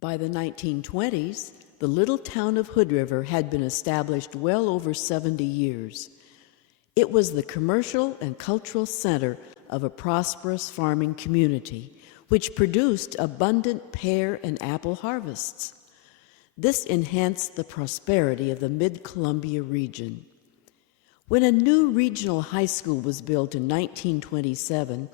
By the 1920s, the little town of Hood River had been established well over 70 years. It was the commercial and cultural center of a prosperous farming community, which produced abundant pear and apple harvests. This enhanced the prosperity of the Mid-Columbia region. When a new regional high school was built in 1927,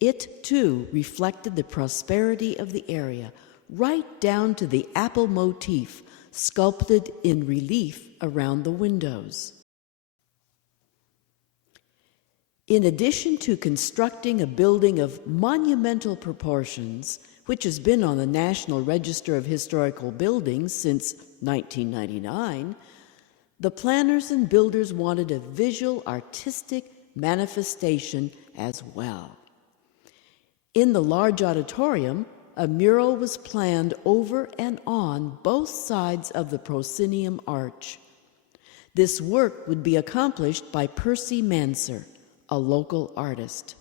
it too reflected the prosperity of the area, right down to the apple motif sculpted in relief around the windows. In addition to constructing a building of monumental proportions, which has been on the National Register of Historical Buildings since 1999, the planners and builders wanted a visual artistic manifestation as well. In the large auditorium, a mural was planned over and on both sides of the proscenium arch. This work would be accomplished by Percy Manser, a local artist.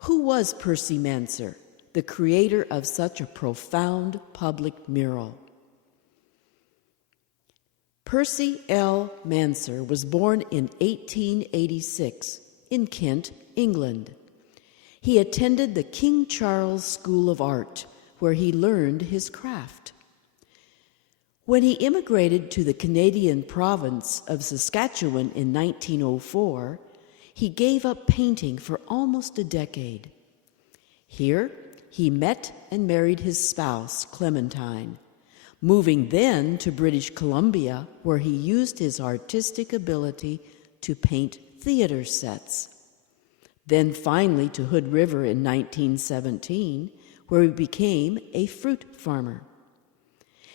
Who was Percy Manser, the creator of such a profound public mural? Percy L. Manser was born in 1886 in Kent, England. He attended the King Charles School of Art, where he learned his craft. When he immigrated to the Canadian province of Saskatchewan in 1904, he gave up painting for almost a decade. Here, he met and married his spouse, Clementine, moving then to British Columbia, where he used his artistic ability to paint theater sets. Then finally to Hood River in 1917, where he became a fruit farmer.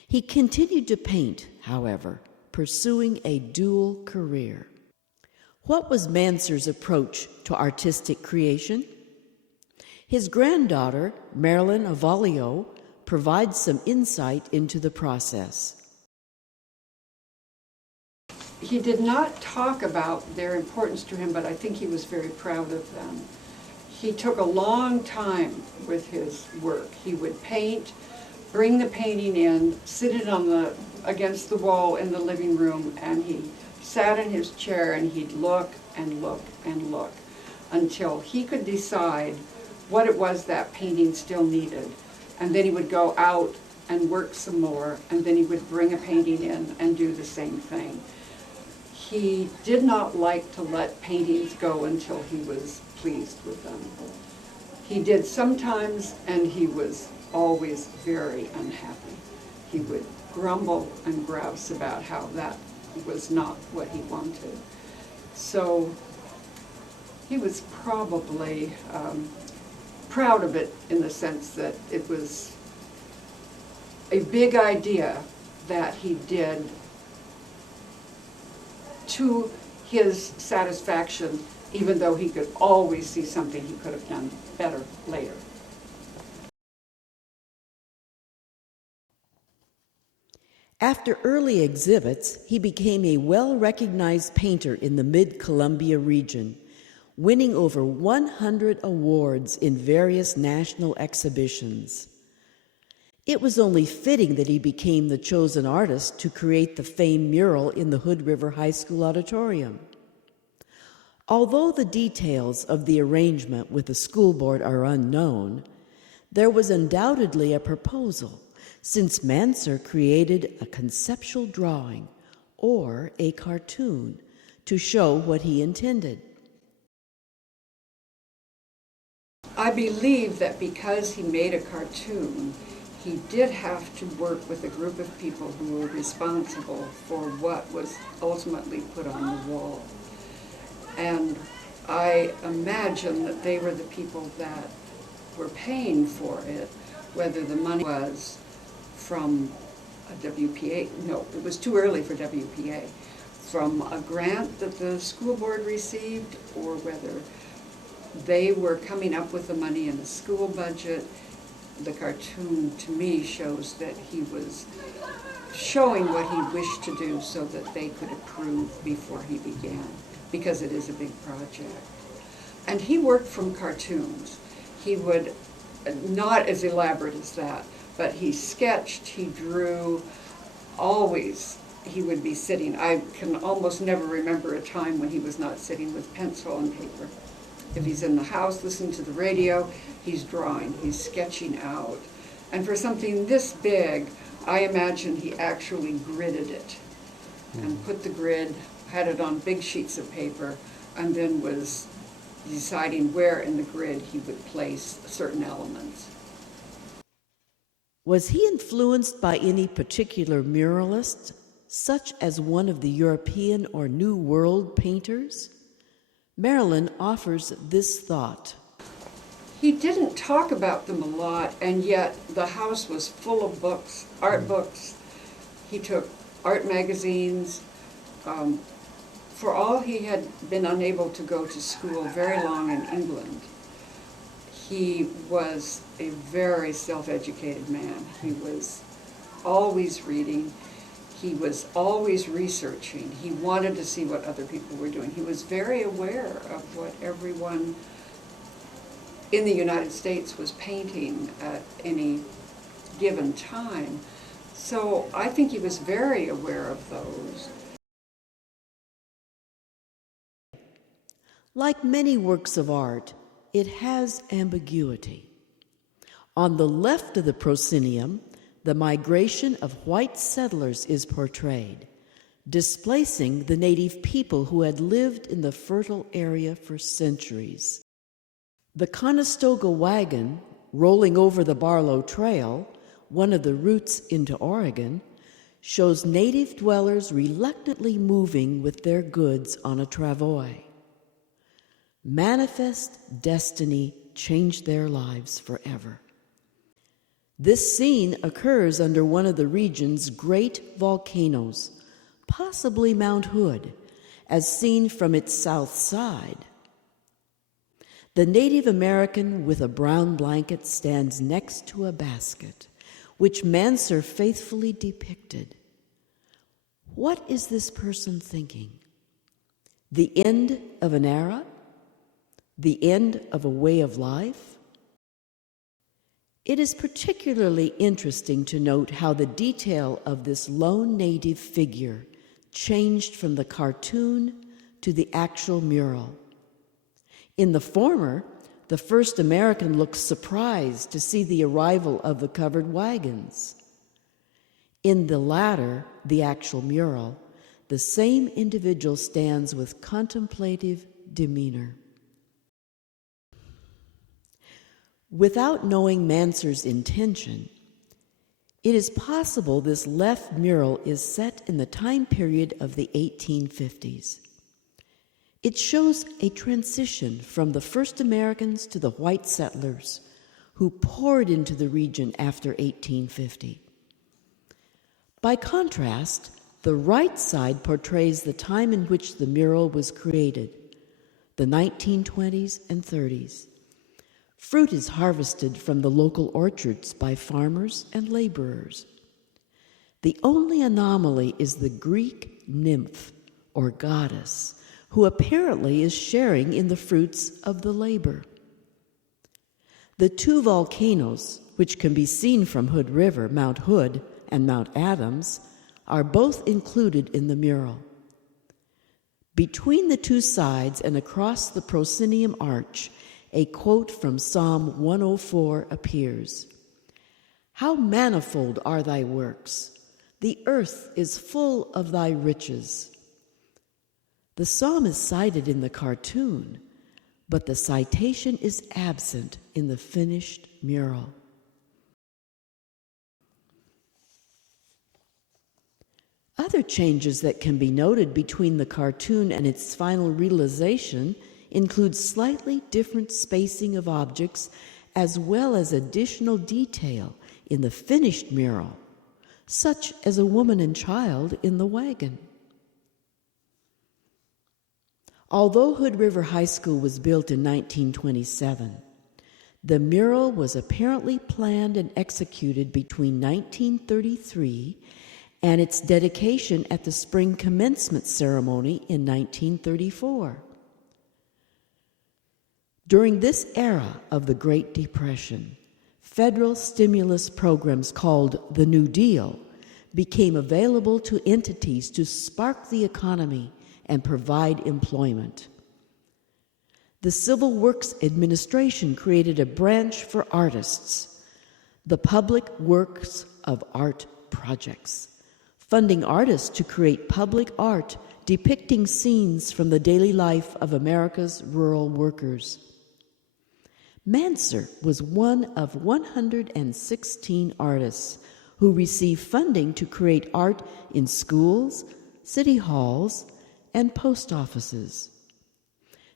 He continued to paint, however, pursuing a dual career. What was Manser's approach to artistic creation? His granddaughter, Marilyn Avalio, provides some insight into the process. He did not talk about their importance to him, but I think he was very proud of them. He took a long time with his work. He would paint, bring the painting in, sit it against the wall in the living room, and he sat in his chair and he'd look and look and look until he could decide what it was that painting still needed. And then he would go out and work some more, and then he would bring a painting in and do the same thing. He did not like to let paintings go until he was pleased with them. He did sometimes, and he was always very unhappy. He would grumble and grouse about how that was not what he wanted. So he was probably proud of it in the sense that it was a big idea that he did to his satisfaction, even though he could always see something he could have done better later. After early exhibits, he became a well-recognized painter in the Mid-Columbia region, winning over 100 awards in various national exhibitions. It was only fitting that he became the chosen artist to create the famed mural in the Hood River High School auditorium. Although the details of the arrangement with the school board are unknown, there was undoubtedly a proposal, since Manser created a conceptual drawing or a cartoon to show what he intended. I believe that because he made a cartoon, he did have to work with a group of people who were responsible for what was ultimately put on the wall. And I imagine that they were the people that were paying for it, whether the money was from a WPA, no, it was too early for WPA, from a grant that the school board received, or whether they were coming up with the money in the school budget. The cartoon, to me, shows that he was showing what he wished to do so that they could approve before he began, because it is a big project. And he worked from cartoons. He would not as elaborate as that, but he sketched, he drew, always he would be sitting. I can almost never remember a time when he was not sitting with pencil and paper. If he's in the house listening to the radio, he's drawing, he's sketching out. And for something this big, I imagine he actually gridded it and put the grid, had it on big sheets of paper, and then was deciding where in the grid he would place certain elements. Was he influenced by any particular muralist, such as one of the European or New World painters? Marilyn offers this thought. He didn't talk about them a lot, and yet the house was full of books, art books. He took art magazines. For all he had been unable to go to school very long in England, he was a very self-educated man. He was always reading. He was always researching. He wanted to see what other people were doing. He was very aware of what everyone in the United States was painting at any given time. So I think he was very aware of those. Like many works of art, it has ambiguity. On the left of the proscenium, the migration of white settlers is portrayed, displacing the native people who had lived in the fertile area for centuries. The Conestoga wagon, rolling over the Barlow Trail, one of the routes into Oregon, shows native dwellers reluctantly moving with their goods on a travois. Manifest destiny changed their lives forever. This scene occurs under one of the region's great volcanoes, possibly Mount Hood, as seen from its south side. The Native American with a brown blanket stands next to a basket, which Manser faithfully depicted. What is this person thinking? The end of an era? The end of a way of life? It is particularly interesting to note how the detail of this lone native figure changed from the cartoon to the actual mural. In the former, the first American looks surprised to see the arrival of the covered wagons. In the latter, the actual mural, the same individual stands with contemplative demeanor. Without knowing Manser's intention, it is possible this left mural is set in the time period of the 1850s. It shows a transition from the first Americans to the white settlers who poured into the region after 1850. By contrast, the right side portrays the time in which the mural was created, the 1920s and 30s. Fruit is harvested from the local orchards by farmers and laborers. The only anomaly is the Greek nymph, or goddess, who apparently is sharing in the fruits of the labor. The two volcanoes, which can be seen from Hood River, Mount Hood and Mount Adams, are both included in the mural. Between the two sides and across the proscenium arch, a quote from Psalm 104 appears. "How manifold are thy works! The earth is full of thy riches." The psalm is cited in the cartoon, but the citation is absent in the finished mural. Other changes that can be noted between the cartoon and its final realization include slightly different spacing of objects as well as additional detail in the finished mural, such as a woman and child in the wagon. Although Hood River High School was built in 1927, the mural was apparently planned and executed between 1933 and its dedication at the spring commencement ceremony in 1934. During this era of the Great Depression, federal stimulus programs called the New Deal became available to entities to spark the economy and provide employment. The Civil Works Administration created a branch for artists, the Public Works of Art Projects, funding artists to create public art depicting scenes from the daily life of America's rural workers. Manser was one of 116 artists who received funding to create art in schools, city halls, and post offices.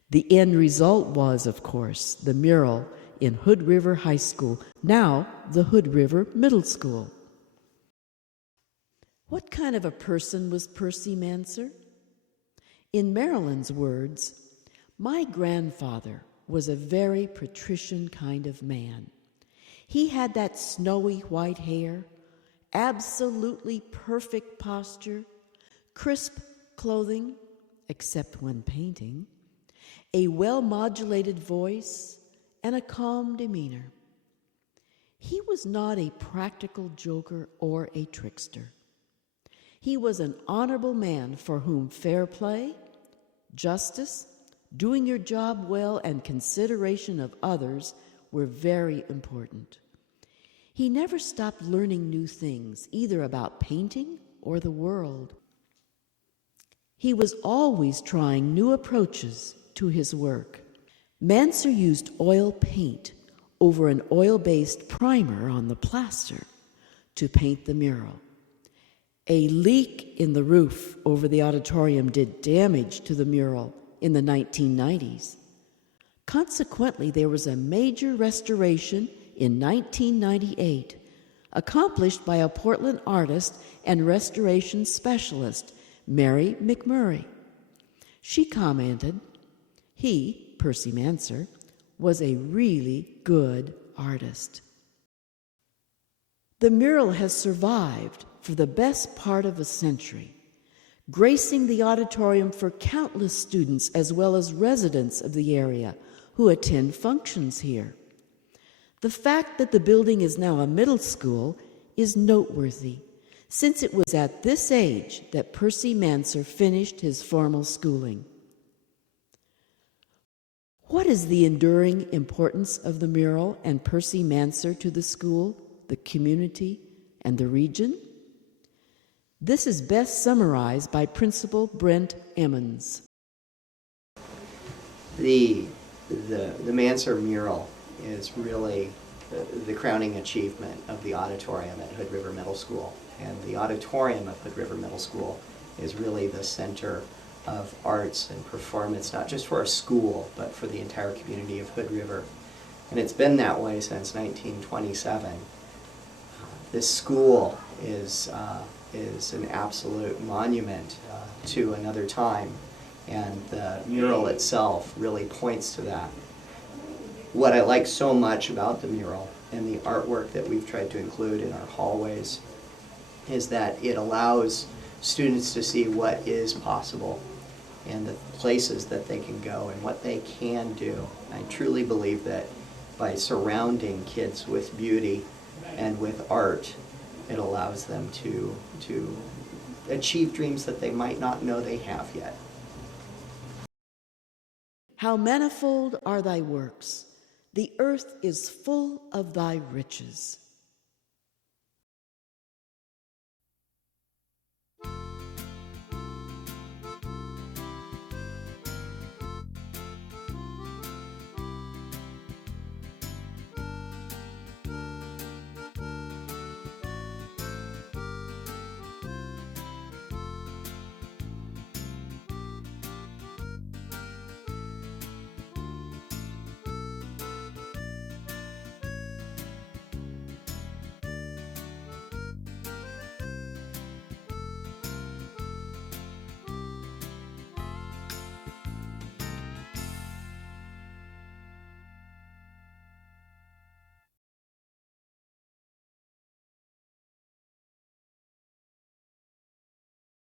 The end result was, of course, the mural in Hood River High School, now the Hood River Middle School. What kind of a person was Percy Manser? In Marilyn's words, "My grandfather was a very patrician kind of man. He had that snowy white hair, absolutely perfect posture, crisp clothing, except when painting, a well-modulated voice, and a calm demeanor. He was not a practical joker or a trickster. He was an honorable man for whom fair play, justice, doing your job well, and consideration of others were very important. He never stopped learning new things, either about painting or the world. He was always trying new approaches to his work. Manser used oil paint over an oil-based primer on the plaster to paint the mural. A leak in the roof over the auditorium did damage to the mural in the 1990s. Consequently, there was a major restoration in 1998, accomplished by a Portland artist and restoration specialist, Mary McMurray. She commented, "He, Percy Manser, was a really good artist." The mural has survived for the best part of a century, gracing the auditorium for countless students as well as residents of the area who attend functions here. The fact that the building is now a middle school is noteworthy, since it was at this age that Percy Manser finished his formal schooling. What is the enduring importance of the mural and Percy Manser to the school, the community, and the region? This is best summarized by Principal Brent Emmons. The Manser mural is really the crowning achievement of the auditorium at Hood River Middle School. And the auditorium of Hood River Middle School is really the center of arts and performance, not just for our school, but for the entire community of Hood River. And it's been that way since 1927. This school is an absolute monument to another time, and the mural itself really points to that. What I like so much about the mural and the artwork that we've tried to include in our hallways is that it allows students to see what is possible and the places that they can go and what they can do. I truly believe that by surrounding kids with beauty and with art, it allows them to achieve dreams that they might not know they have yet. How manifold are thy works! The earth is full of thy riches.